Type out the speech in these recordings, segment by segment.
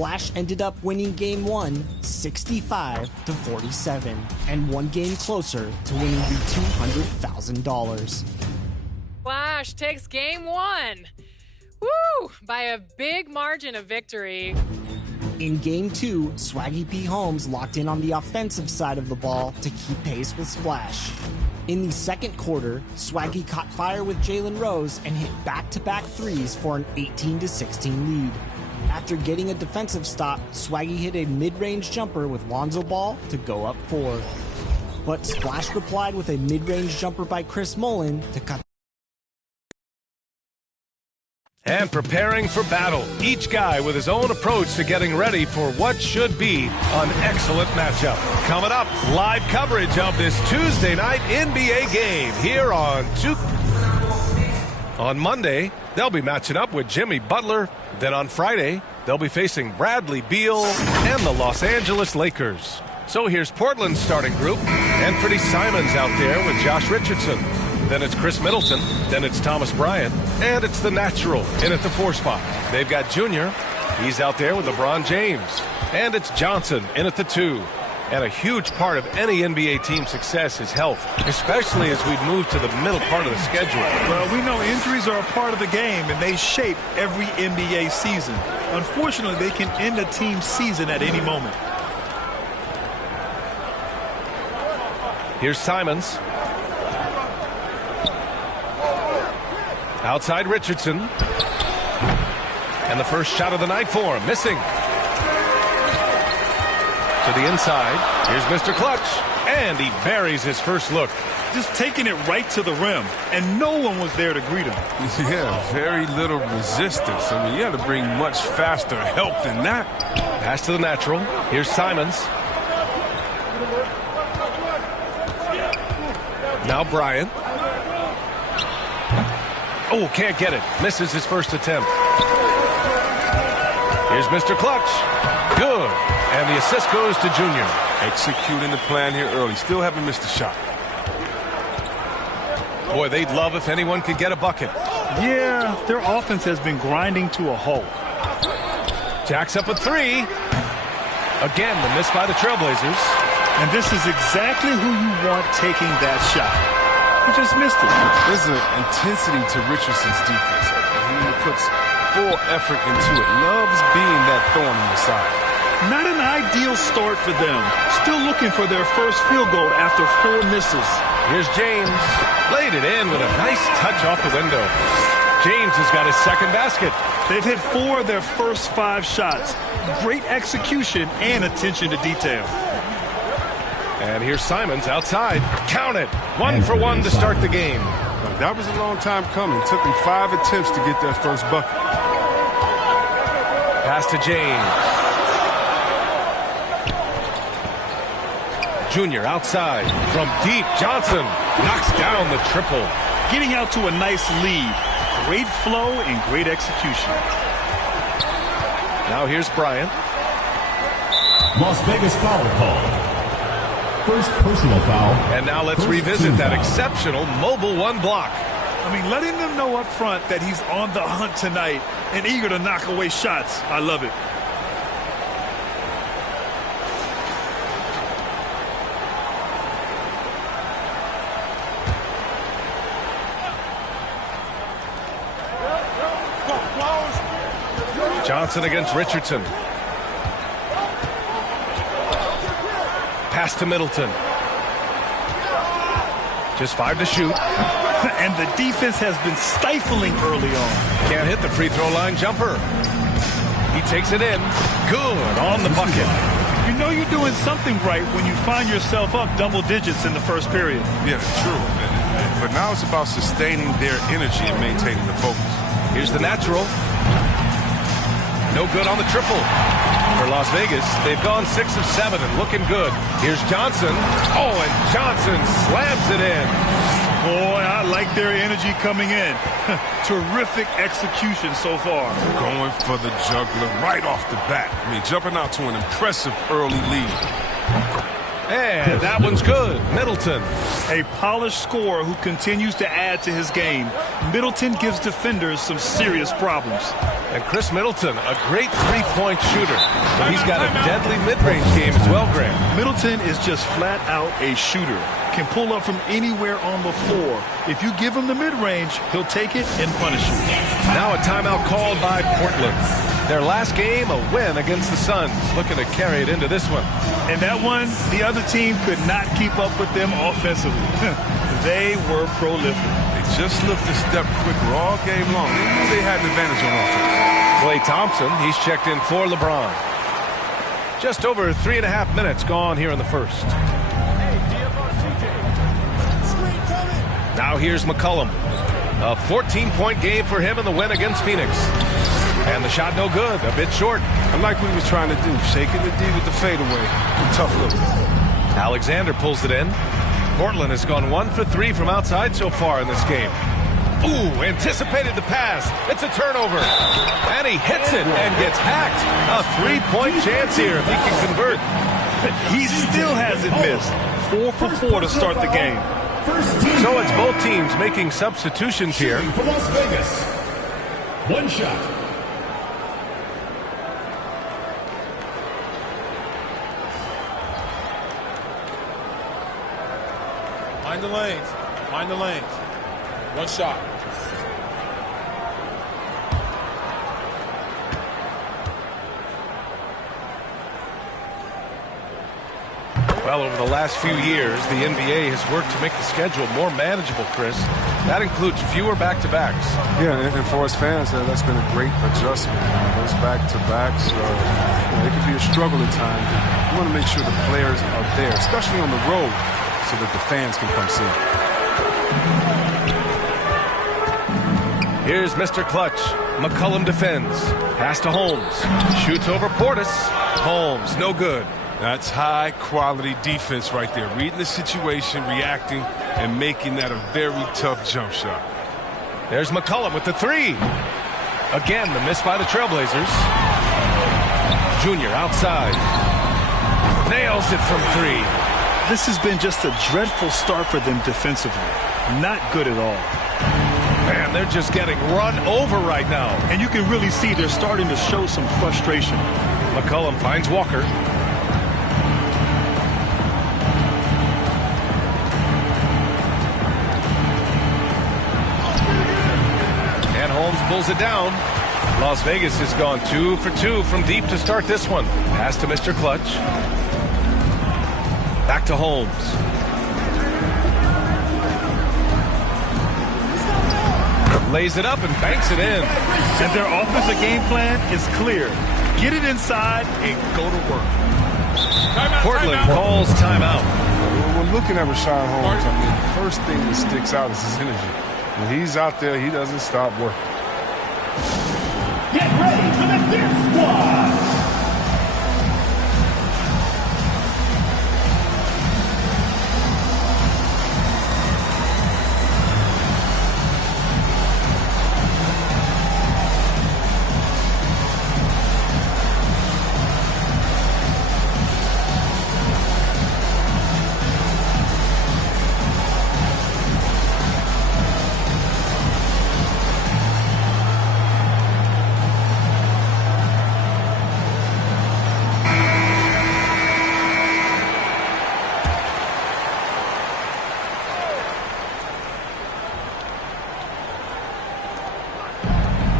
Splash ended up winning Game 1 65-47 and one game closer to winning the $200,000. Splash takes Game 1. Woo! By a big margin of victory. In Game 2, Swaggy P. Holmes locked in on the offensive side of the ball to keep pace with Splash. In the second quarter, Swaggy caught fire with Jalen Rose and hit back-to-back threes for an 18-16 lead. After getting a defensive stop, Swaggy hit a mid-range jumper with Lonzo Ball to go up 4. But Splash replied with a mid-range jumper by Chris Mullin to cut. And preparing for battle, each guy with his own approach to getting ready for what should be an excellent matchup. Coming up, live coverage of this Tuesday night NBA game here on On Monday, they'll be matching up with Jimmy Butler. Then on Friday, they'll be facing Bradley Beal and the Los Angeles Lakers. So here's Portland's starting group. Anthony Simons out there with Josh Richardson. Then it's Chris Middleton. Then it's Thomas Bryant. And it's the natural in at the 4 spot. They've got Junior. He's out there with LeBron James. And it's Johnson in at the 2. And a huge part of any NBA team's success is health, especially as we move to the middle part of the schedule. Well, we know injuries are a part of the game, and they shape every NBA season. Unfortunately, they can end a team's season at any moment. Here's Simons. Outside Richardson. And the first shot of the night for him, missing. To the inside, here's Mr. Clutch, and he buries his first look. Just taking it right to the rim, and no one was there to greet him. Yeah, very little resistance. I mean, you had to bring much faster help than that. Pass to the natural. Here's Simons. Now Bryant. Oh, can't get it. Misses his first attempt. Here's Mr. Clutch. Good. And the assist goes to Junior. Executing the plan here early. Still haven't missed a shot. Boy, they'd love if anyone could get a bucket. Yeah, their offense has been grinding to a halt. Jacks up a 3. Again, the miss by the Trailblazers. And this is exactly who you want taking that shot. He just missed it. There's an intensity to Richardson's defense. He puts full effort into it. Loves being that thorn in the side. Not an ideal start for them. Still looking for their first field goal after 4 misses. Here's James. Laid it in with a nice touch off the window. James has got his second basket. They've hit 4 of their first 5 shots. Great execution and attention to detail. And here's Simons outside. Count it. 1 for 1 to start the game. That was a long time coming. Took him 5 attempts to get that first bucket. Pass to James. Junior outside. From deep, Johnson knocks down the triple. Getting out to a nice lead. Great flow and great execution. Now here's Bryant. Las Vegas foul call. First personal foul. And now let's revisit that exceptional mobile 1 block. I mean, letting them know up front that he's on the hunt tonight and eager to knock away shots. I love it. Johnson against Richardson. Pass to Middleton. Just 5 to shoot. And the defense has been stifling early on. Can't hit the free throw line jumper. He takes it in. Good on the bucket. You know you're doing something right when you find yourself up double digits in the first period. Yeah, true. But now it's about sustaining their energy and maintaining the focus. Here's the natural. No good on the triple. For Las Vegas, they've gone 6 of 7 and looking good. Here's Johnson. Oh, and Johnson slams it in. Boy, I like their energy coming in. Terrific execution so far. Going for the juggler right off the bat. I mean, jumping out to an impressive early lead. And that one's good. Middleton. A polished scorer who continues to add to his game. Middleton gives defenders some serious problems. And Chris Middleton, a great three-point shooter. But he's got a deadly mid-range game as well, Graham. Middleton is just flat out a shooter. Can pull up from anywhere on the floor. If you give him the mid-range, he'll take it and punish you. Now a timeout called by Portland. Their last game, a win against the Suns. Looking to carry it into this one. And that one, the other team could not keep up with them offensively. They were prolific. They just looked a step quicker all game long. They knew they had an advantage on offense. Klay Thompson, he's checked in for LeBron. Just over 3.5 minutes gone here in the first. Now here's McCollum. A 14-point game for him in the win against Phoenix. And the shot no good, a bit short. I like what he was trying to do, shaking the D with the fadeaway. Tough look. Alexander pulls it in. Portland has gone 1 for 3 from outside so far in this game. Ooh, anticipated the pass. It's a turnover. And he hits it and gets hacked. A 3-point chance here if he can convert. He still hasn't missed. 4 for 4 to start the game. So it's both teams making substitutions here. For Las Vegas. One shot. Mind the lanes. Mind the lanes. One shot. Well, over the last few years, the NBA has worked to make the schedule more manageable, Chris. That includes fewer back-to-backs. Yeah, and for us fans, that's been a great adjustment. Those back-to-backs, it can be a struggle at times. You want to make sure the players are there, especially on the road, so that the fans can come see. Here's Mr. Clutch. McCollum defends. Pass to Holmes. Shoots over Portis. Holmes, no good. That's high-quality defense right there. Reading the situation, reacting, and making that a very tough jump shot. There's McCollum with the three. Again, the miss by the Trailblazers. Junior outside. Nails it from three. This has been just a dreadful start for them defensively. Not good at all. Man, they're just getting run over right now. And you can really see they're starting to show some frustration. McCollum finds Walker. And Holmes pulls it down. Las Vegas has gone 2 for 2 from deep to start this one. Pass to Mr. Clutch. Back to Holmes. Lays it up and banks it in. And their offensive game plan is clear. Get it inside and go to work. Portland calls timeout. When looking at Rashawn Holmes, I mean, the first thing that sticks out is his energy. When he's out there, he doesn't stop working. Get ready for the Dip Squad.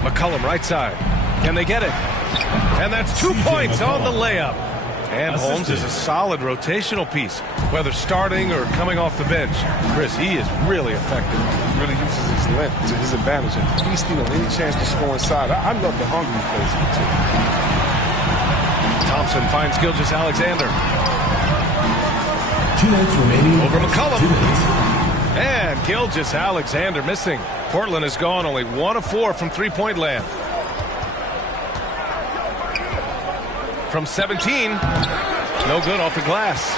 McCollum right side. Can they get it? And that's 2 points on the layup. And Holmes is a solid rotational piece, whether starting or coming off the bench. Chris, he is really effective. He really uses his length to his advantage and feasting on any chance to score inside. I love the hunger he plays with, too. Thompson finds Gilgeous-Alexander. 2 minutes remaining. Over McCollum. 2 minutes. And Gilgeous-Alexander missing. Portland has gone only 1 of 4 from three-point land. From 17, no good off the glass.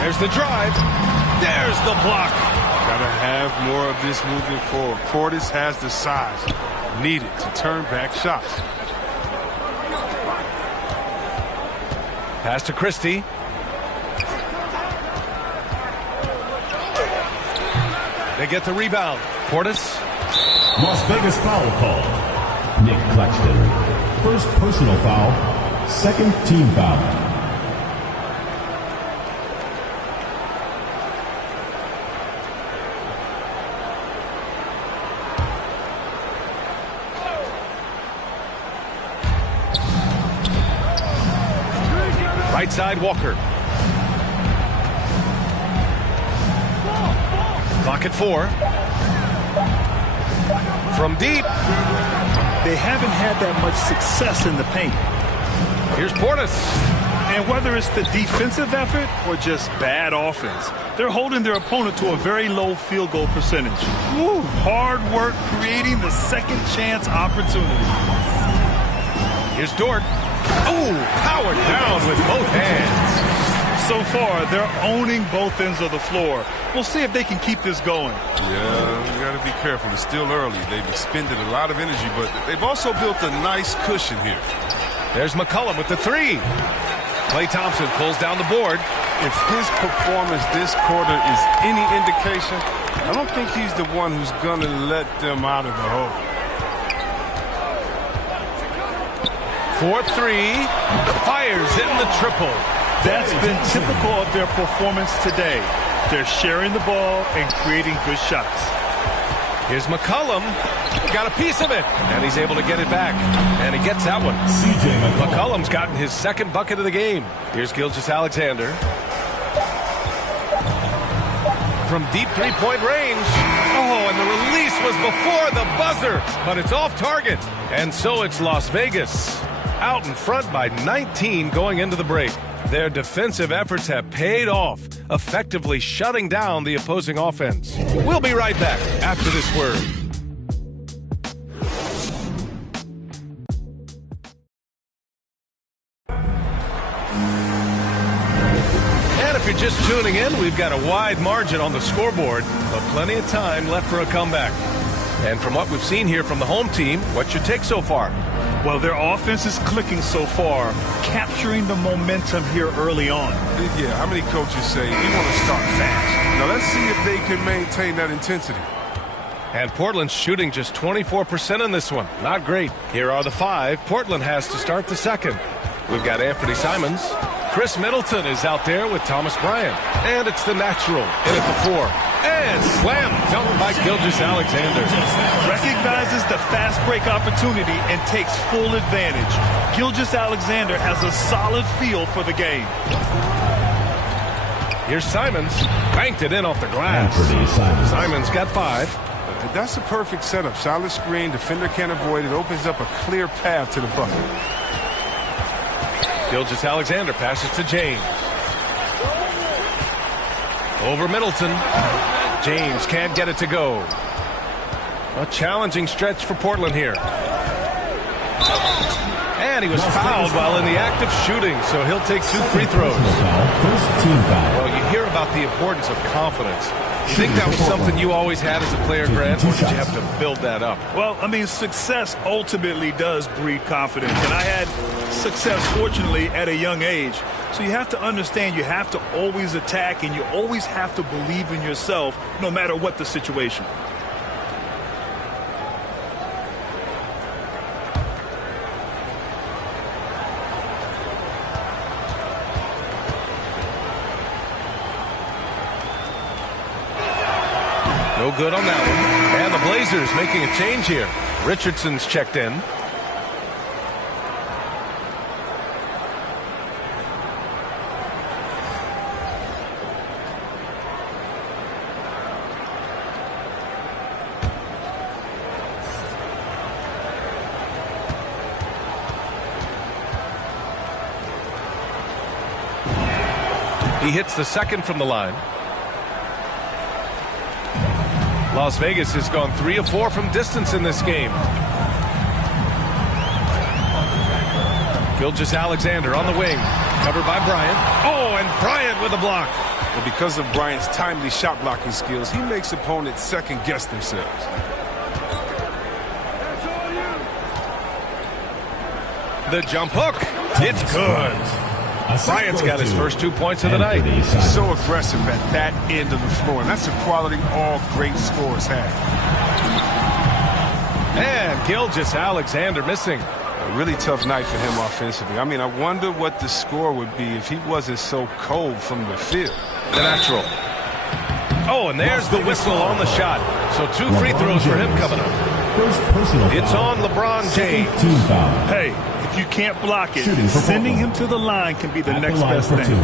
There's the drive. There's the block. Gotta have more of this moving forward. Portis has the size. needed to turn back shots. Pass to Christie. They get the rebound. Portis. Las Vegas foul call. Nick Claxton. First personal foul. Second team foul. Right side, Walker. Clock at 4. From deep. They haven't had that much success in the paint. Here's Portis. And whether it's the defensive effort or just bad offense, they're holding their opponent to a very low field goal percentage. Woo, hard work creating the second chance opportunity. Here's Dort. Oh, powered down with both hands. So far, they're owning both ends of the floor. We'll see if they can keep this going. Yeah, you got to be careful. It's still early. They've expended a lot of energy, but they've also built a nice cushion here. There's McCollum with the 3. Klay Thompson pulls down the board. If his performance this quarter is any indication, I don't think he's the one who's going to let them out of the hole. 4-3. Fires in the triple. That's been typical of their performance today. They're sharing the ball and creating good shots. Here's McCollum. Got a piece of it. And he's able to get it back. And he gets that one. McCollum's gotten his second bucket of the game. Here's Gilgeous-Alexander. From deep three-point range. Oh, and the release was before the buzzer. But it's off target. And so it's Las Vegas. Out in front by 19 going into the break. Their defensive efforts have paid off, effectively shutting down the opposing offense. We'll be right back after this word. And if you're just tuning in, we've got a wide margin on the scoreboard, but plenty of time left for a comeback. And from what we've seen here from the home team, what's your take so far? Well, their offense is clicking so far, capturing the momentum here early on. Yeah, how many coaches say, we want to start fast? Now, let's see if they can maintain that intensity. And Portland's shooting just 24% in this one. Not great. Here are the 5 Portland has to start the second. We've got Anthony Simons. Chris Middleton is out there with Thomas Bryant. And it's the natural in at the 4. And slam dunk by Gilgeous-Alexander. Recognizes the fast break opportunity and takes full advantage. Gilgeous-Alexander has a solid feel for the game. Here's Simons. Banked it in off the glass. Simons got 5. That's a perfect setup. Solid screen. Defender can't avoid it. Opens up a clear path to the bucket. Gilgeous-Alexander passes to James. Over Middleton. James can't get it to go. A challenging stretch for Portland here. And he was fouled while in the act of shooting, so he'll take 2 free throws. Well, you hear about the importance of confidence. You think that was something you always had as a player, Grant, or did you have to build that up? Well, I mean, success ultimately does breed confidence. And I had success, fortunately, at a young age. So you have to understand you have to always attack and you always have to believe in yourself no matter what the situation. No good on that one. And the Blazers making a change here. Richardson's checked in. He hits the second from the line. Las Vegas has gone 3 of 4 from distance in this game. Gilgeous-Alexander on the wing. Covered by Bryant. Oh, and Bryant with a block. Well, because of Bryant's timely shot blocking skills, he makes opponents second guess themselves. The jump hook. It's good. Bryant's got his first 2 points of the night. He's so aggressive at that end of the floor, and that's a quality all great scorers have. And Gilgeous-Alexander missing. A really tough night for him offensively. I mean, I wonder what the score would be if he wasn't so cold from the field. The natural. Oh, and there's the whistle on the shot. So 2 free throws for him coming up. First personal It's foul. on LeBron James. Second team foul. Hey, if you can't block it, Shooting for sending Portland. him to the line can be the At next line best for thing. 2.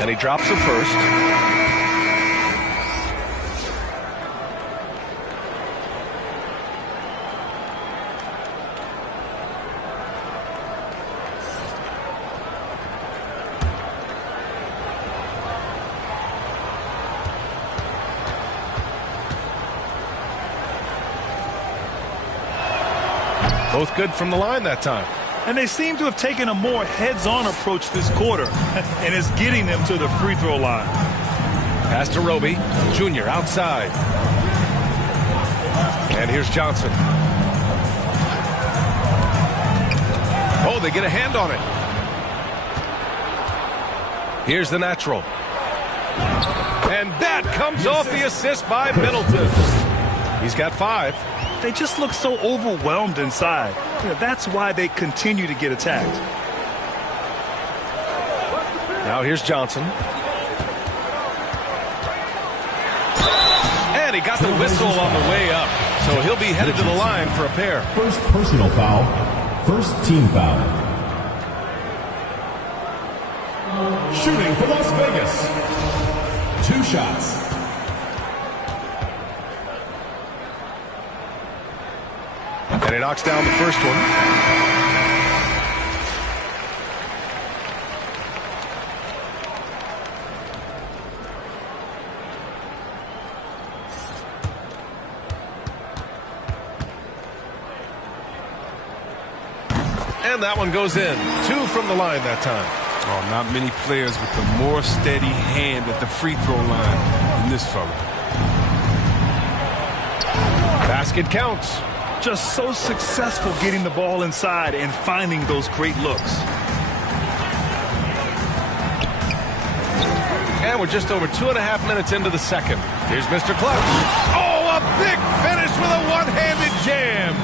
And he drops it first. Both good from the line that time. And they seem to have taken a more heads-on approach this quarter, and it's getting them to the free throw line. Pass to Roby. Jr. outside. And here's Johnson. Oh, they get a hand on it. Here's the natural. And that comes off the assist by Middleton. He's got 5. They just look so overwhelmed inside. That's why they continue to get attacked. Now here's Johnson. And he got the whistle on the way up. So he'll be headed to the line for a pair. First personal foul. First team foul. Shooting for Las Vegas. 2 shots. And he knocks down the first one. And that one goes in. 2 from the line that time. Oh, not many players with a more steady hand at the free throw line than this fella. Basket counts. Just so successful getting the ball inside and finding those great looks. And we're just over 2.5 minutes into the second. Here's Mr. Clutch. Oh, a big finish with a one-handed jam.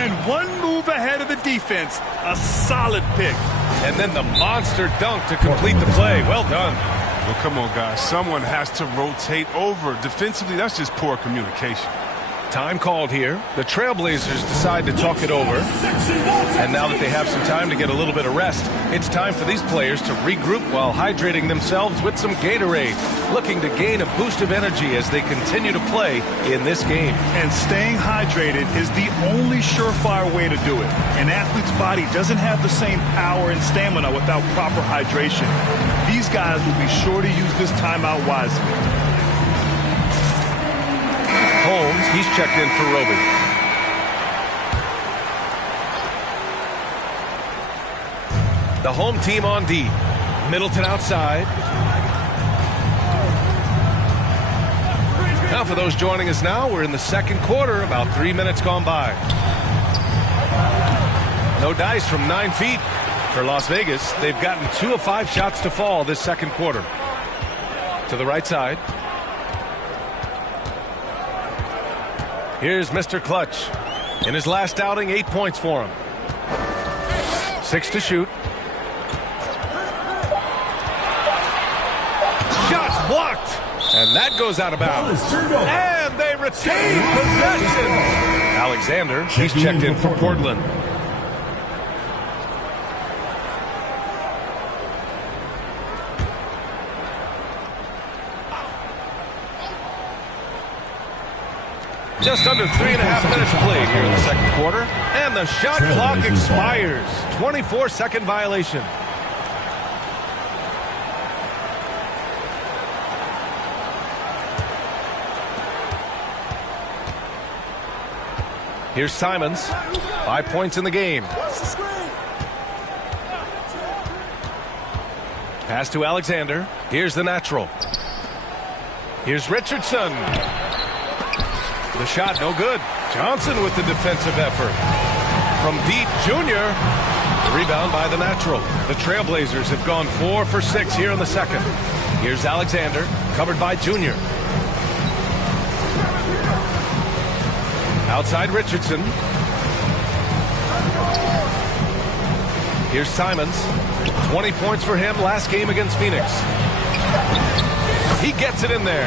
And one move ahead of the defense. A solid pick. And then the monster dunk to complete the play. Well done. Well, come on, guys. Someone has to rotate over. Defensively, that's just poor communication. Time called here. The Trailblazers decide to talk it over. And now that they have some time to get a little bit of rest, it's time for these players to regroup while hydrating themselves with some Gatorade, looking to gain a boost of energy as they continue to play in this game. And staying hydrated is the only surefire way to do it. An athlete's body doesn't have the same power and stamina without proper hydration. These guys will be sure to use this timeout wisely. Holmes, he's checked in for Roby. The home team on D. Middleton outside. Now for those joining us now, we're in the second quarter, about 3 minutes gone by. No dice from 9 feet for Las Vegas. They've gotten 2 of 5 shots to fall this second quarter. To the right side. Here's Mr. Clutch. In his last outing, 8 points for him. 6 to shoot. Shots blocked. And that goes out of bounds. And they retain possession. Alexander, he's checked in for Portland. Just under 3.5 minutes played here in the second quarter. And the shot clock expires. 24-second violation. Here's Simons. 5 points in the game. Pass to Alexander. Here's the natural. Here's Richardson. The shot, no good. Johnson with the defensive effort. From deep, Junior. The rebound by the natural. The Trailblazers have gone 4 for 6 here in the second. Here's Alexander, covered by Junior. Outside Richardson. Here's Simons. 20 points for him last game against Phoenix. He gets it in there.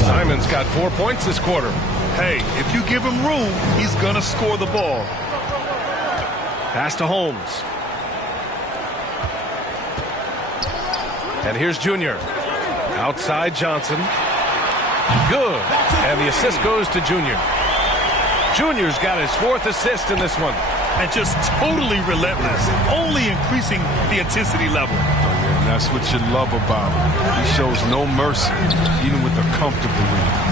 Simons got 4 points this quarter. Hey, if you give him room, he's going to score the ball. Pass to Holmes. And here's Junior. Outside Johnson. Good. And the assist goes to Junior. Junior's got his 4th assist in this one. And just totally relentless, only increasing the intensity level. Oh, yeah, and that's what you love about him. He shows no mercy, even with a comfortable lead.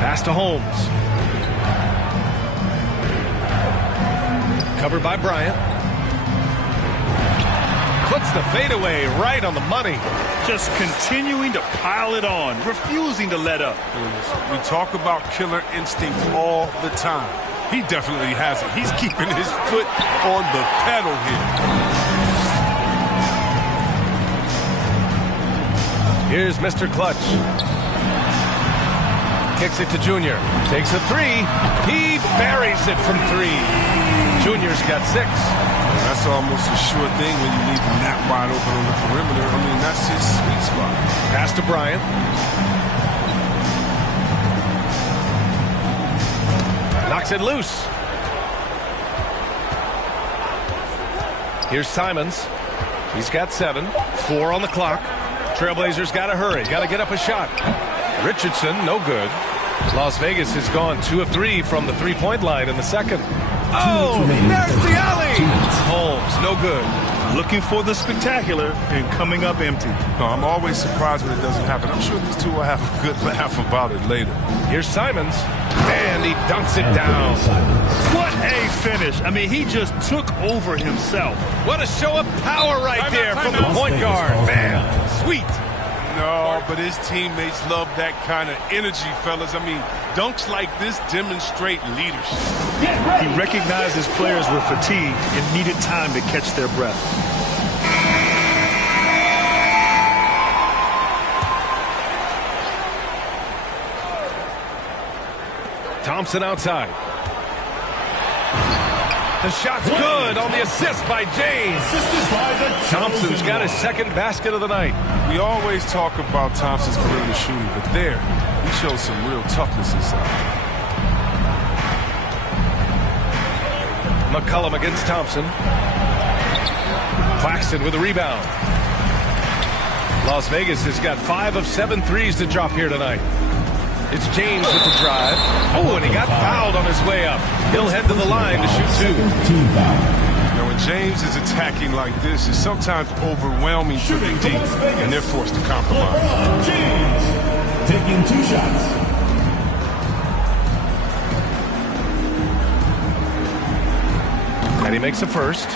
Pass to Holmes. Covered by Bryant. Puts the fadeaway right on the money. Just continuing to pile it on, refusing to let up. We talk about killer instinct all the time. He definitely has it. He's keeping his foot on the pedal here. Here's Mr. Clutch. Kicks it to Junior. Takes a 3. He buries it from 3. Junior's got 6. That's almost a sure thing when you leave him that wide open on the perimeter. I mean, that's his sweet spot. Pass to Bryant. Knocks it loose. Here's Simons. He's got 7. 4 on the clock. Trailblazers got to hurry. Got to get up a shot. Richardson, no good. Las Vegas has gone 2 of 3 from the three-point line in the second. Oh, there's the alley. Holmes, no good. Looking for the spectacular and coming up empty. No, I'm always surprised when it doesn't happen. I'm sure these two will have a good laugh about it later. Here's Simons, and he dunks it down. What a finish. I mean, he just took over himself. What a show of power right there from the point guard. Man, sweet. No, but his teammates love that kind of energy, fellas. I mean, dunks like this demonstrate leadership. He recognized his players were fatigued and needed time to catch their breath. Thompson outside. The shot's good on the assist by James. Thompson's got his second basket of the night. We always talk about Thompson's perimeter shooting, but there, he shows some real toughness inside. McCollum against Thompson. Claxton with a rebound. Las Vegas has got 5 of 7 threes to drop here tonight. It's James with the drive. Oh, and he got fouled on his way up. He'll head to the line to shoot 2. Now, when James is attacking like this, it's sometimes overwhelming for the D, and they're forced to compromise. James taking 2 shots. And he makes the first.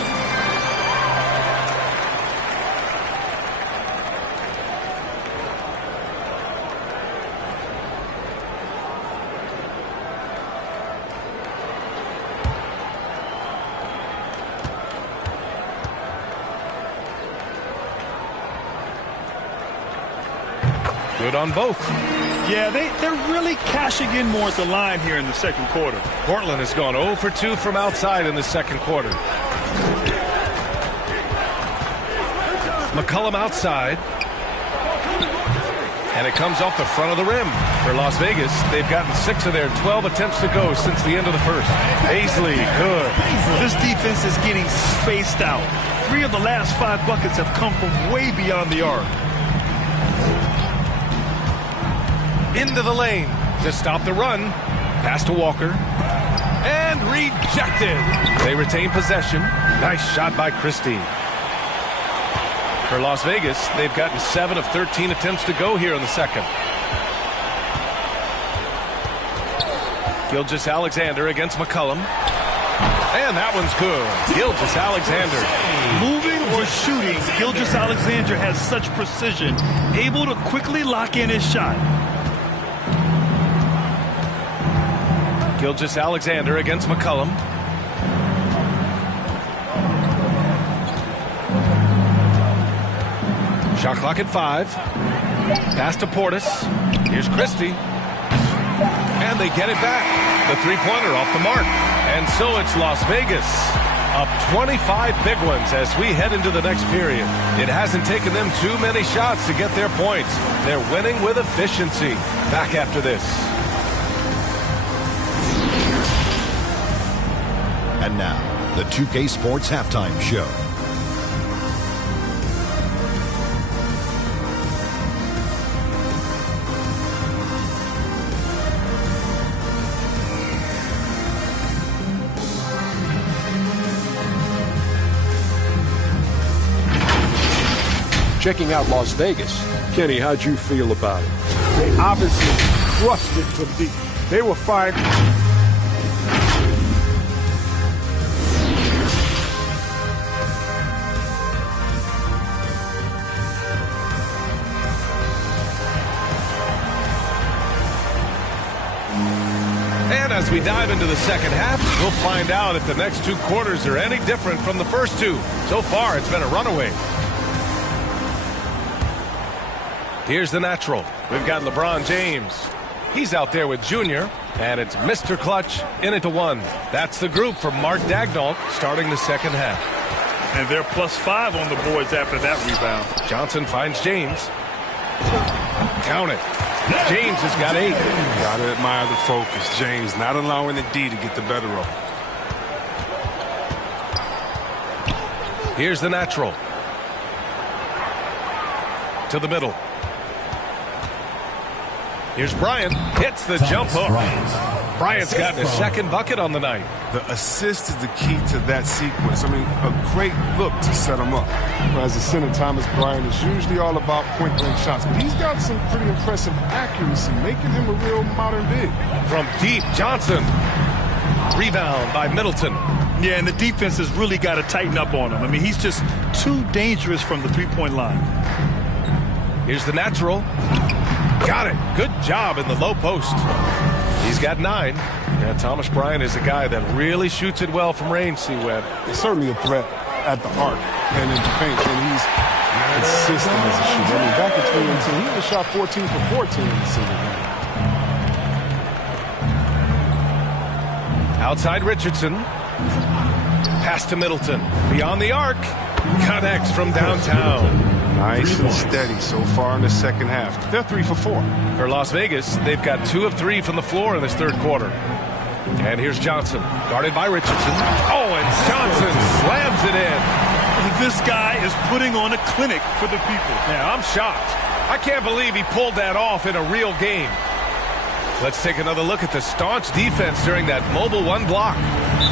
Good on both. Yeah, they're really cashing in more at the line here in the second quarter. Portland has gone 0 for 2 from outside in the second quarter. McCollum outside. And it comes off the front of the rim. For Las Vegas, they've gotten 6 of their 12 attempts to go since the end of the first. Paisley, good. This defense is getting spaced out. 3 of the last 5 buckets have come from way beyond the arc. Into the lane to stop the run. Pass to Walker. And rejected. They retain possession. Nice shot by Christie. For Las Vegas, they've gotten 7 of 13 attempts to go here in the second. Gilgeous-Alexander against McCollum. And that one's good. Gilgeous-Alexander. Moving or shooting, Gilgeous-Alexander has such precision, able to quickly lock in his shot. Gilgeous-Alexander against McCollum. Shot clock at 5. Pass to Portis. Here's Christie. And they get it back. The three-pointer off the mark. And so it's Las Vegas up 25 big ones as we head into the next period. It hasn't taken them too many shots to get their points. They're winning with efficiency. Back after this. And now, the 2K Sports Halftime Show. Checking out Las Vegas. Kenny, how'd you feel about it? They obviously crushed it from deep. They were fine. And as we dive into the second half, we'll find out if the next 2 quarters are any different from the first 2. So far, it's been a runaway. Here's the natural. We've got LeBron James. He's out there with Junior, and it's Mr. Clutch in it to 1. That's the group for Mark Daigneault starting the second half. And they're +5 on the boards after that rebound. Johnson finds James. Count it. James has got 8. Gotta admire the focus. James not allowing the D to get the better of him. Here's the natural. To the middle. Here's Bryant. Hits the jump hook. Bryant's got his second bucket on the night. The assist is the key to that sequence. I mean, a great look to set him up. As a center, Thomas Bryant is usually all about point-blank shots. But he's got some pretty impressive accuracy, making him a real modern big. From deep, Johnson. Rebound by Middleton. Yeah, and the defense has really got to tighten up on him. I mean, he's just too dangerous from the three-point line. Here's the natural. Got it. Good job in the low post. He's got 9. Yeah, Thomas Bryant is a guy that really shoots it well from range, C-Web. He's certainly a threat at the arc and in the paint, and he's consistent as a shooter. I mean, back in 2010, he was shot 14 for 14 in the single game. Outside Richardson. Pass to Middleton. Beyond the arc. Connects from downtown. Nice and steady so far in the second half. They're 3 for 4. For Las Vegas, they've got 2 of 3 from the floor in this third quarter. And here's Johnson, guarded by Richardson. Oh, and Johnson slams it in. This guy is putting on a clinic for the people. Yeah, I'm shocked. I can't believe he pulled that off in a real game. Let's take another look at the staunch defense during that mobile 1 block.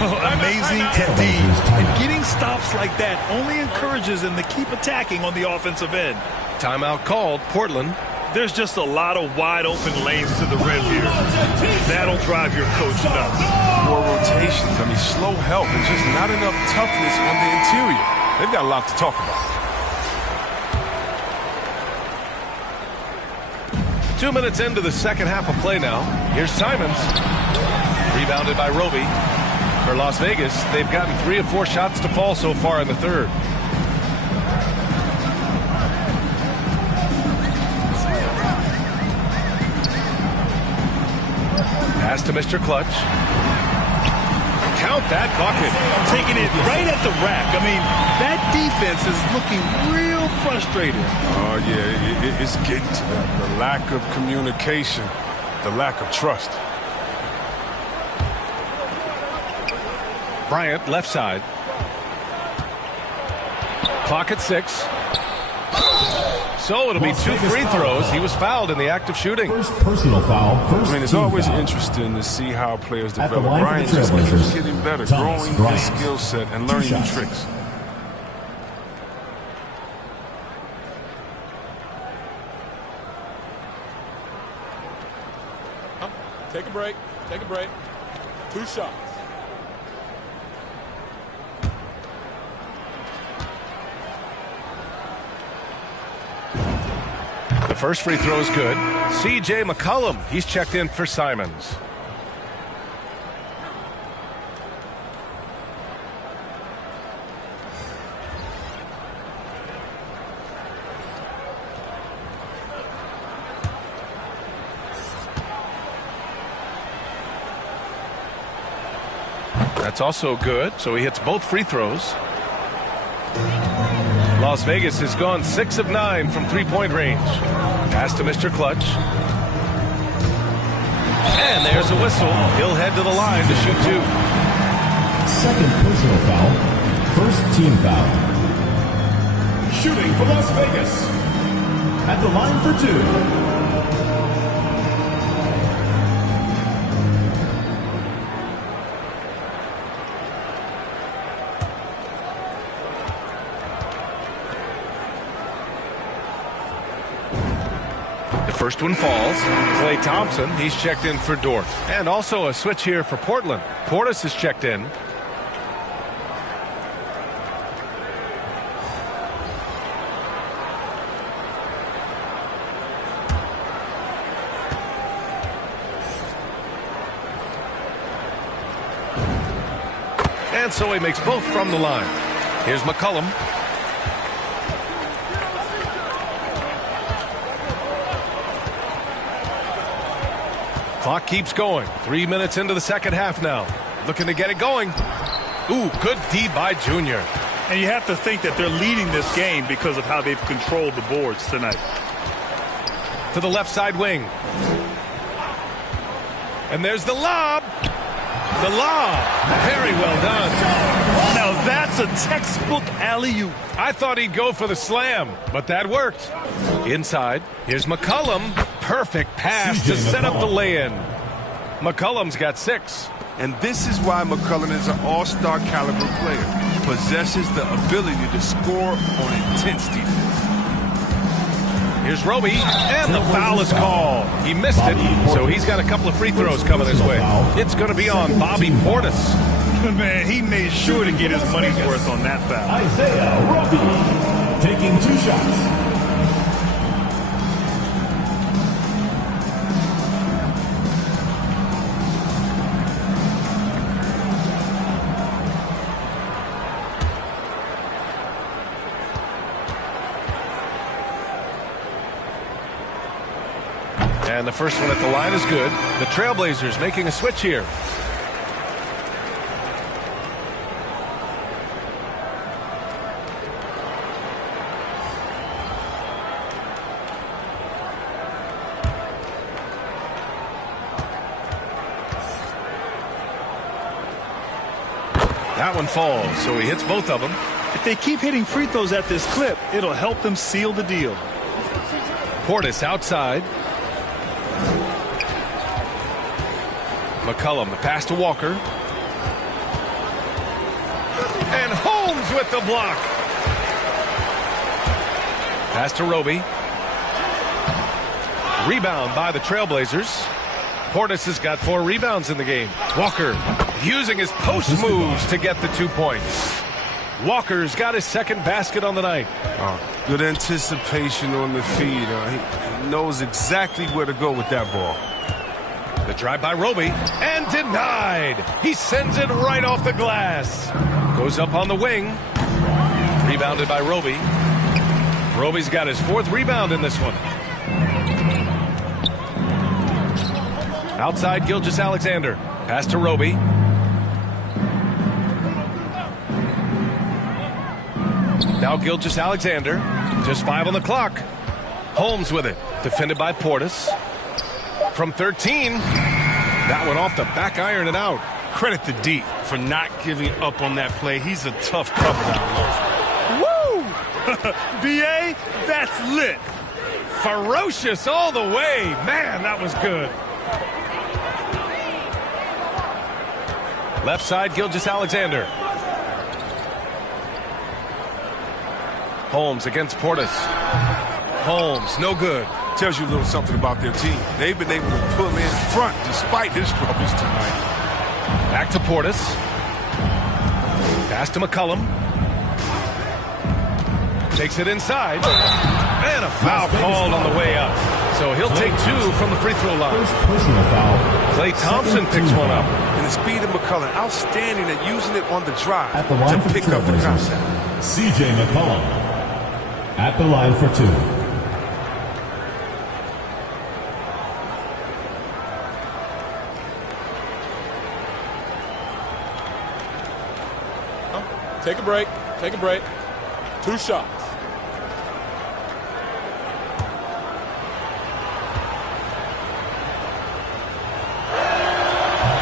Amazing indeed. And getting stops like that only encourages them to keep attacking on the offensive end. Timeout called, Portland. There's just a lot of wide open lanes to the rim here. That'll drive your coach nuts. 4 rotations. I mean, slow help and just not enough toughness on the interior. They've got a lot to talk about. 2 minutes into the second half of play now. Here's Simons. Rebounded by Roby. For Las Vegas, they've gotten 3 of 4 shots to fall so far in the third. Pass to Mr. Clutch. Count that bucket. Taking it right at the rack. I mean, that defense is looking real frustrated. Oh, yeah, it's getting to that. The lack of communication, the lack of trust. Bryant, left side. Clock at 6. So it'll be 2 free throws. He was fouled in the act of shooting. First personal foul. I mean, it's always interesting to see how players develop. Bryant just keeps getting better, growing his skill set and learning new tricks. Take a break. Take a break. 2 shots. The first free throw is good. C.J. McCollum, he's checked in for Simons. That's also good, so he hits both free throws. Las Vegas has gone 6 of 9 from three-point range. Pass to Mr. Clutch. And there's a whistle. He'll head to the line to shoot 2. Second personal foul. First team foul. Shooting for Las Vegas. At the line for 2. First one falls. Klay Thompson, he's checked in for Dort. And also a switch here for Portland. Portis is checked in. And so he makes both from the line. Here's McCollum. Clock keeps going. 3 minutes into the second half now. Looking to get it going. Ooh, good D by Junior. And you have to think that they're leading this game because of how they've controlled the boards tonight. To the left side wing. And there's the lob. The lob. Very well done. Now that's a textbook alley-oop. I thought he'd go for the slam, but that worked. Inside, here's McCollum. Perfect pass to set up the lay-in. McCollum's got 6. And this is why McCollum is an all-star caliber player. Possesses the ability to score on intense defense. Here's Roby, and the foul is called. He missed it, so he's got a couple of free throws coming his way. It's going to be on Bobby Portis. Man, he made sure to get his money's worth on that foul. Isaiah Roby taking 2 shots. And the first one at the line is good. The Trailblazers making a switch here. That one falls, so he hits both of them. If they keep hitting free throws at this clip, it'll help them seal the deal. Portis outside. McCollum, the pass to Walker. And Holmes with the block. Pass to Roby. Rebound by the Trailblazers. Portis has got 4 rebounds in the game. Walker using his post moves to get the 2 points. Walker's got his second basket on the night. Good anticipation on the feed. He knows exactly where to go with that ball. The drive by Roby, and denied. He sends it right off the glass. Goes up on the wing. Rebounded by Roby. Roby's got his 4th rebound in this one. Outside, Gilgeous-Alexander. Pass to Roby. Now Gilgeous-Alexander. Just 5 on the clock. Holmes with it. Defended by Portis. From 13. That one off the back iron and out. Credit to D for not giving up on that play. He's a tough cover down low. Woo! B.A., that's lit. Ferocious all the way. Man, that was good. Left side, Gilgeous-Alexander. Holmes against Portis. Holmes, no good. Tells you a little something about their team. They've been able to pull in front despite his troubles tonight. Back to Portis. Pass to McCollum. Takes it inside. And a foul called on the way up. So he'll take 2 from the free throw line. First personal foul. Klay Thompson picks one up. And the speed of McCollum, outstanding at using it on the drive At the line to pick up the concept. CJ McCollum at the line for 2. Take a break. Take a break. 2 shots.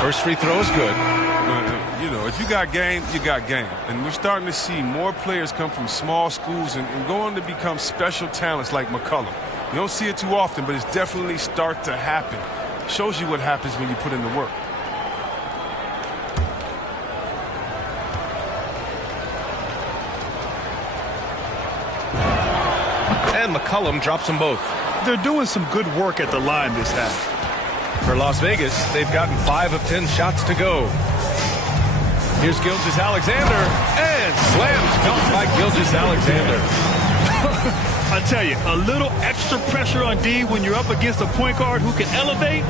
First free throw is good. You know, if you got game, you got game. And we're starting to see more players come from small schools and go on to become special talents like McCollum. You don't see it too often, but it's definitely start to happen. Shows you what happens when you put in the work. And McCollum drops them both. They're doing some good work at the line this half. For Las Vegas, they've gotten 5 of 10 shots to go. Here's Gilgeous-Alexander, and slams dunked by Gilgeous-Alexander. I tell you, a little extra pressure on D when you're up against a point guard who can elevate.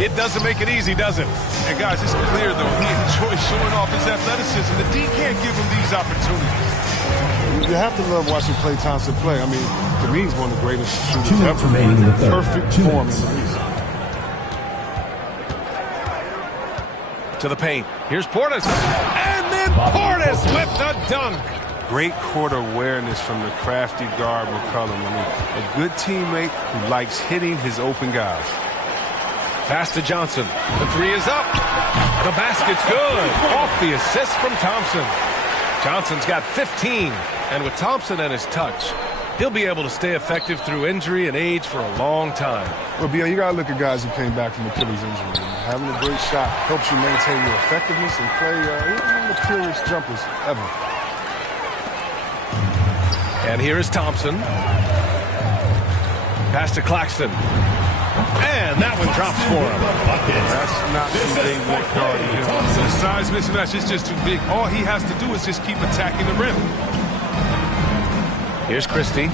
It doesn't make it easy, does it? And guys, it's clear, though, he enjoys showing off his athleticism. The D can't give him these opportunities. You have to love watching Klay Thompson play. I mean, to me, he's one of the greatest shooters 2 minutes remaining in the third. Perfect 2 form in minutes. the league. To the paint. Here's Portis. And then Portis with the dunk. Great court awareness from the crafty guard McCollum. I mean, a good teammate who likes hitting his open guys. Pass to Johnson. The 3 is up. The basket's good. Off the assist from Thompson. Johnson's got 15. And with Thompson and his touch, he'll be able to stay effective through injury and age for a long time. Well, Bill, you got to look at guys who came back from Achilles injury. Having a great shot helps you maintain your effectiveness and play one of the purest jumpers ever. And here is Thompson. Pass to Claxton. And that one drops for him. That's not who they want guarding him. The size mismatch is just too big. All he has to do is just keep attacking the rim. Here's Christie.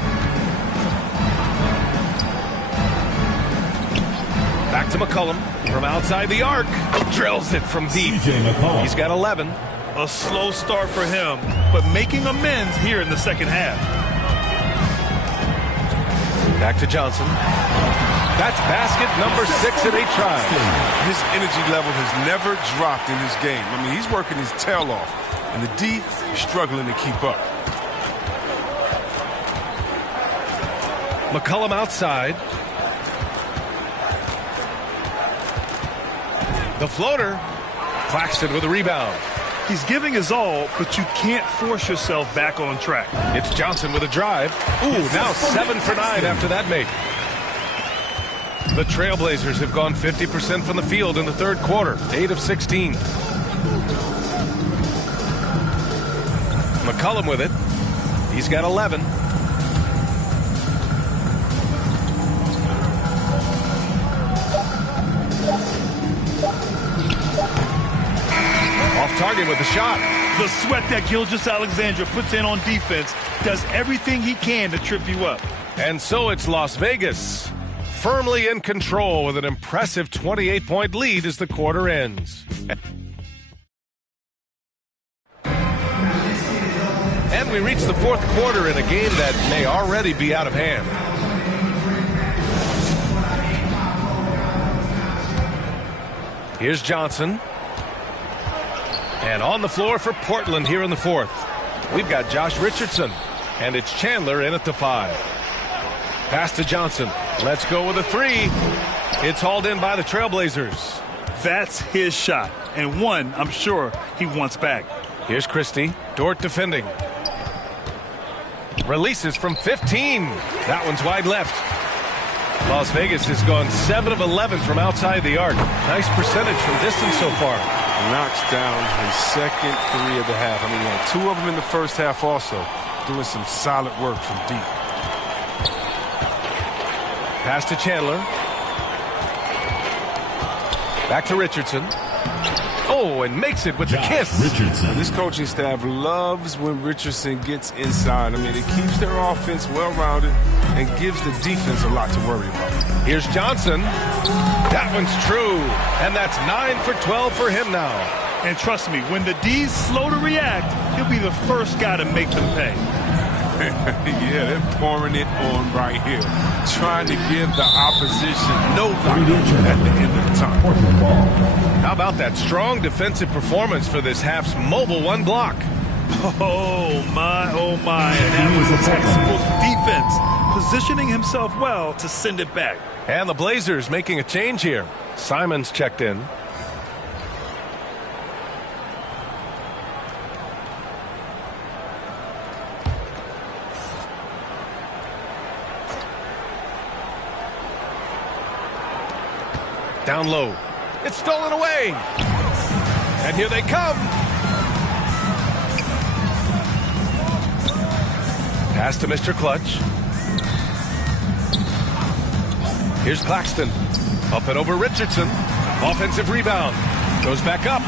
Back to McCollum from outside the arc. Drills it from deep. He's got 11. A slow start for him, but making amends here in the second half. Back to Johnson. That's basket number 6 in 8 tries. His energy level has never dropped in his game. I mean, he's working his tail off, and the D is struggling to keep up. McCollum outside. The floater. Claxton with a rebound. He's giving his all, but you can't force yourself back on track. It's Johnson with a drive. Ooh, now 7 for 9 after that make. The Trailblazers have gone 50% from the field in the third quarter, 8 of 16. McCollum with it. He's got 11. Off target with the shot. The sweat that Gilgeous-Alexander puts in on defense does everything he can to trip you up. And so it's Las Vegas, firmly in control with an impressive 28-point lead as the quarter ends. And we reach the fourth quarter in a game that may already be out of hand. Here's Johnson. And on the floor for Portland here in the fourth. We've got Josh Richardson. And it's Chandler in at the 5. Pass to Johnson. Let's go with a 3. It's hauled in by the Trailblazers. That's his shot. And one, I'm sure, he wants back. Here's Christie. Dort defending. Releases from 15. That one's wide left. Las Vegas has gone 7 of 11 from outside the arc. Nice percentage from distance so far. Knocks down his second 3 of the half. I mean, he had 2 of them in the first half also. Doing some solid work from deep. Pass to Chandler. Back to Richardson. Oh, and makes it with the kiss. Richardson. This coaching staff loves when Richardson gets inside. I mean, it keeps their offense well-rounded and gives the defense a lot to worry about. Here's Johnson. That one's true. And that's 9 for 12 for him now. And trust me, when the D's slow to react, he'll be the first guy to make them pay. Yeah, they're pouring it on right here. Trying to give the opposition no value at the end of the time. How about that strong defensive performance for this half's mobile one block? Oh, my, oh, my. And that was a textbook defense, positioning himself well to send it back. And the Blazers making a change here. Simons checked in. Down low. It's stolen away. And here they come. Pass to Mr. Clutch. Here's Claxton. Up and over Richardson. Offensive rebound. Goes back up.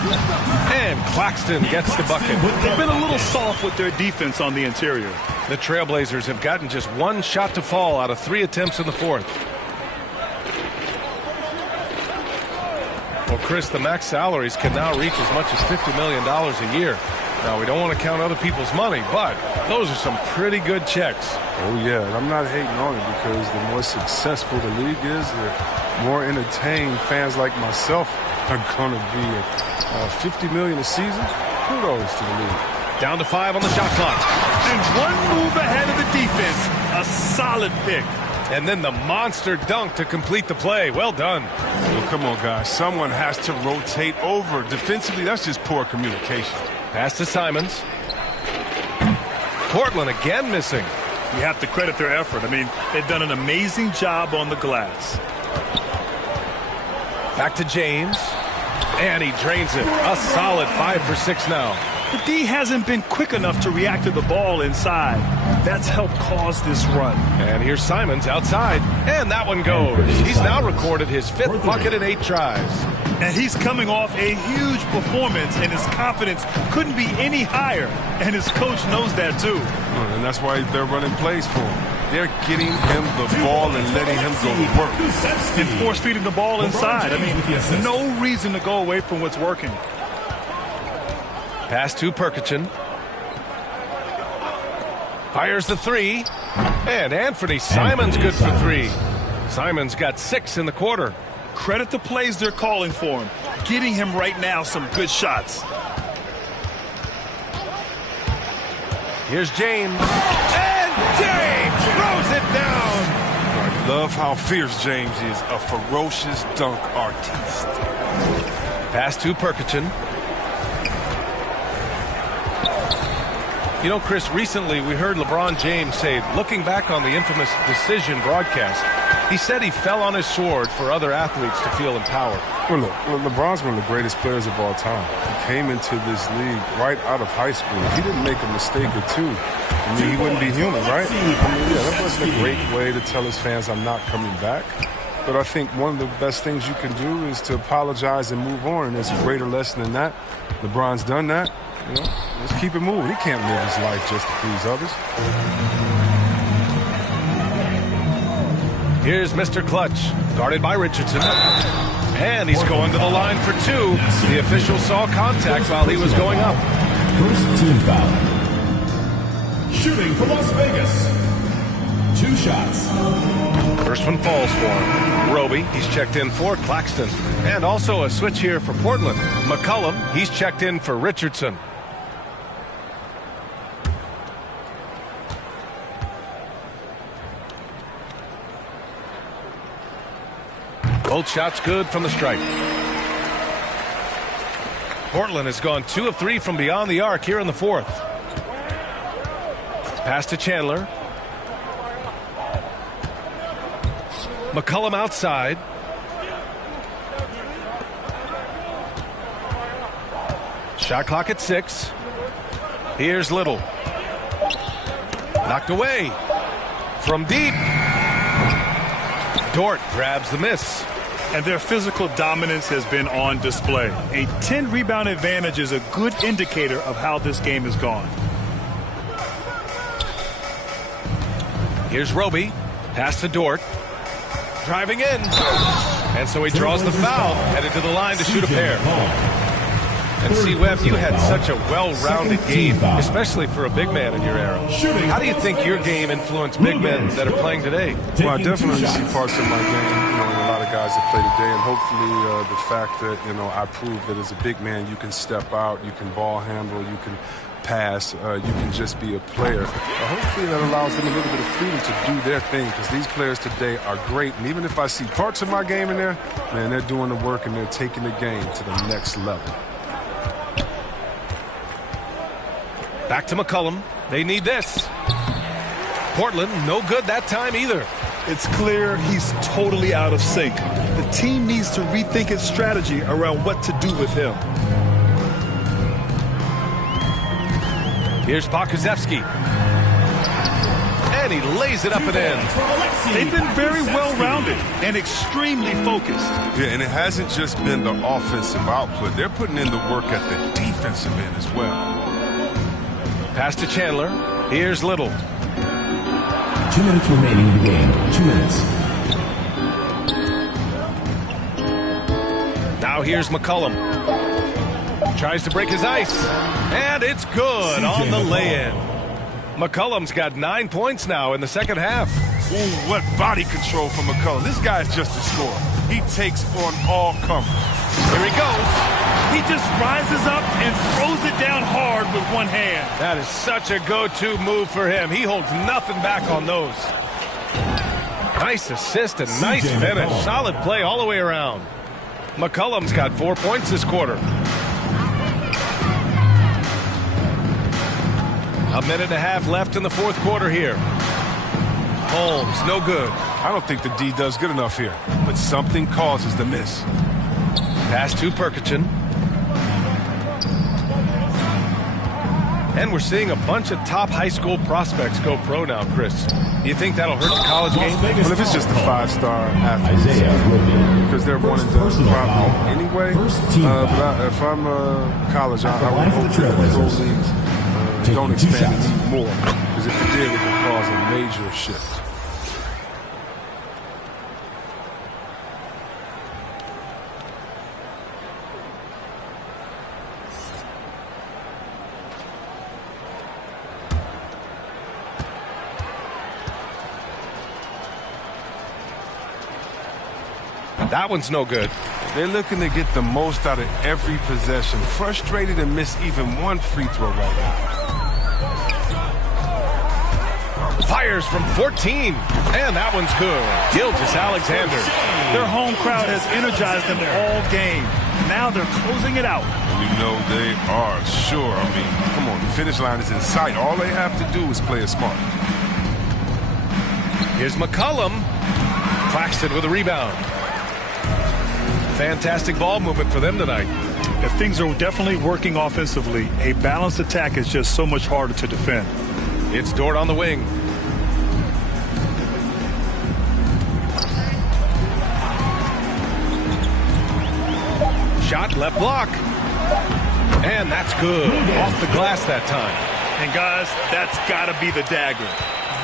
And Claxton gets the bucket. They've been a little soft with their defense on the interior. The Trailblazers have gotten just one shot to fall out of 3 attempts in the fourth. Well, Chris, the max salaries can now reach as much as $50 million a year. Now, we don't want to count other people's money, but those are some pretty good checks. Oh, yeah, and I'm not hating on it because the more successful the league is, the more entertained fans like myself are going to be. $50 million a season, kudos to the league. Down to 5 on the shot clock. And one move ahead of the defense, a solid pick. And then the monster dunk to complete the play. Well done. Well, come on, guys. Someone has to rotate over. Defensively, that's just poor communication. Pass to Simons. Portland again missing. You have to credit their effort. I mean, they've done an amazing job on the glass. Back to James. And he drains it. A solid 5 for 6 now. The D hasn't been quick enough to react to the ball inside. That's helped cause this run. And here's Simons outside. And that one goes. He's now recorded his 5th bucket in 8 tries. And he's coming off a huge performance, and his confidence couldn't be any higher. And his coach knows that, too. And that's why they're running plays for him. They're getting him the ball and letting him go to work. And force-feeding the ball inside. I mean, no reason to go away from what's working. Pass to Perkichin. Fires the 3. And Anthony Simons good for 3. Simons got 6 in the quarter. Credit the plays they're calling for him. Getting him right now some good shots. Here's James. And James throws it down. I love how fierce James is. A ferocious dunk artiste. Pass to Perkichin. You know, Chris, recently we heard LeBron James say, looking back on the infamous decision broadcast, he said he fell on his sword for other athletes to feel empowered. Well, look, LeBron's one of the greatest players of all time. He came into this league right out of high school. If he didn't make a mistake or two, I mean, he wouldn't be human, right? I mean, yeah, that wasn't a great way to tell his fans I'm not coming back. But I think one of the best things you can do is to apologize and move on. And there's a greater lesson than that. LeBron's done that. You know, let's keep it moving. He can't live his life just to please others. Here's Mr. Clutch, guarded by Richardson. And he's going to the line for 2. The official saw contact while he was going up. First team foul. Shooting for Las Vegas. 2 shots. First one falls for him. Roby, he's checked in for Claxton. And also a switch here for Portland. McCollum, he's checked in for Richardson. Both shots good from the stripe. Portland has gone 2 of 3 from beyond the arc here in the fourth. Pass to Chandler. McCollum outside. Shot clock at 6. Here's Little. Knocked away. From deep. Dort grabs the miss. And their physical dominance has been on display. A 10-rebound advantage is a good indicator of how this game has gone. Here's Roby. Pass to Dort. Driving in. And so he draws the foul. Headed to the line to shoot a pair. And C-Webb, you had such a well-rounded game, especially for a big man in your era. How do you think your game influenced big men that are playing today? Well, I definitely see parts of my game, in a lot of guys that play today, and hopefully the fact that, I proved that as a big man, you can step out, you can ball handle, you can pass, you can just be a player. Hopefully that allows them a little bit of freedom to do their thing, because these players today are great, and even if I see parts of my game in there, man, they're doing the work and they're taking the game to the next level. Back to McCollum. They need this. Portland, no good that time either. It's clear he's totally out of sync. The team needs to rethink its strategy around what to do with him. Here's Pokusevski. And he lays it up and in. They've been very well-rounded and extremely focused. Yeah, and it hasn't just been the offensive output. They're putting in the work at the defensive end as well. Pass to Chandler. Here's Little. 2 minutes remaining in the game. 2 minutes. Now here's McCollum. Tries to break his ice. And it's good on the lay-in. McCollum's got 9 points now in the second half. Ooh, what body control from McCollum. This guy is just a scorer. He takes on all comers. Here he goes. He just rises up and throws it down hard with one hand. That is such a go-to move for him. He holds nothing back on those. Nice assist and nice finish. Solid play all the way around. McCollum's got 4 points this quarter. A minute and a half left in the fourth quarter here. Holmes, no good. I don't think the D does good enough here, but something causes the miss. Pass to Perkichin. And we're seeing a bunch of top high school prospects go pro now, Chris. Do you think that'll hurt the college game? Well, if it's just a 5-star athlete, because they're one and done probably anyway. But if I'm college, I would hope that the pro leagues don't expand it even more. Because if it did, it could cause a major shift. That one's no good. They're looking to get the most out of every possession. Frustrated and miss even one free throw right now. Fires from 14. And that one's good. Gilgeous-Alexander. Their home crowd has energized them all game. Now they're closing it out. And you know they are, sure. I mean, come on, the finish line is in sight. All they have to do is play it smart. Here's McCollum. Claxton with a rebound. Fantastic ball movement for them tonight. If things are definitely working offensively, a balanced attack is just so much harder to defend. It's Dort on the wing. Shot left block. And that's good. Off the glass that time. And guys, that's got to be the dagger.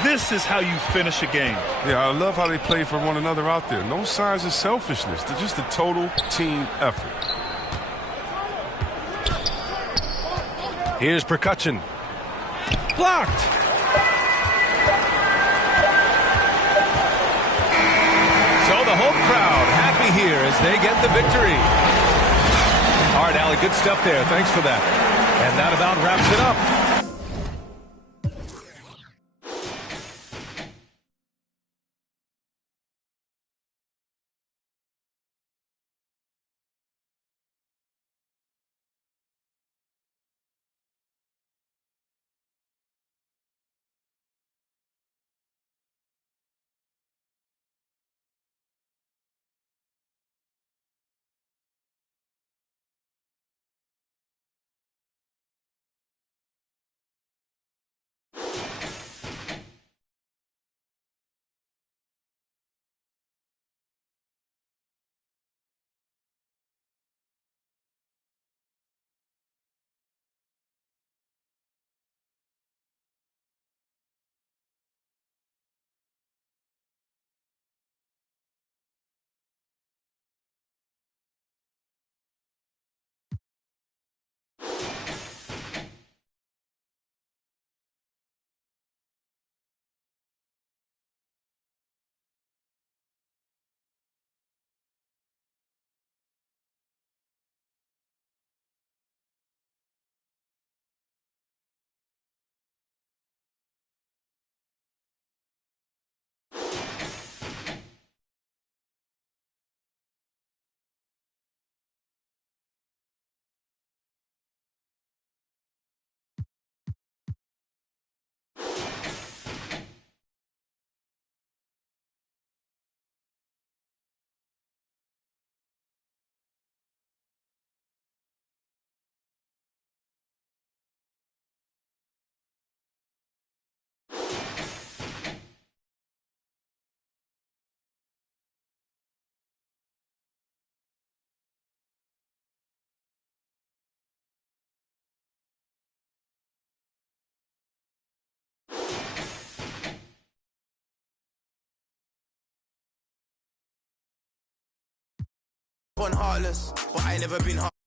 This is how you finish a game. Yeah, I love how they play for one another out there. No signs of selfishness. They're just a total team effort. Here's Percussion. Blocked. So the home crowd happy here as they get the victory. All right, Allie, good stuff there. Thanks for that. And that about wraps it up. Born heartless, but I ain't never been heart.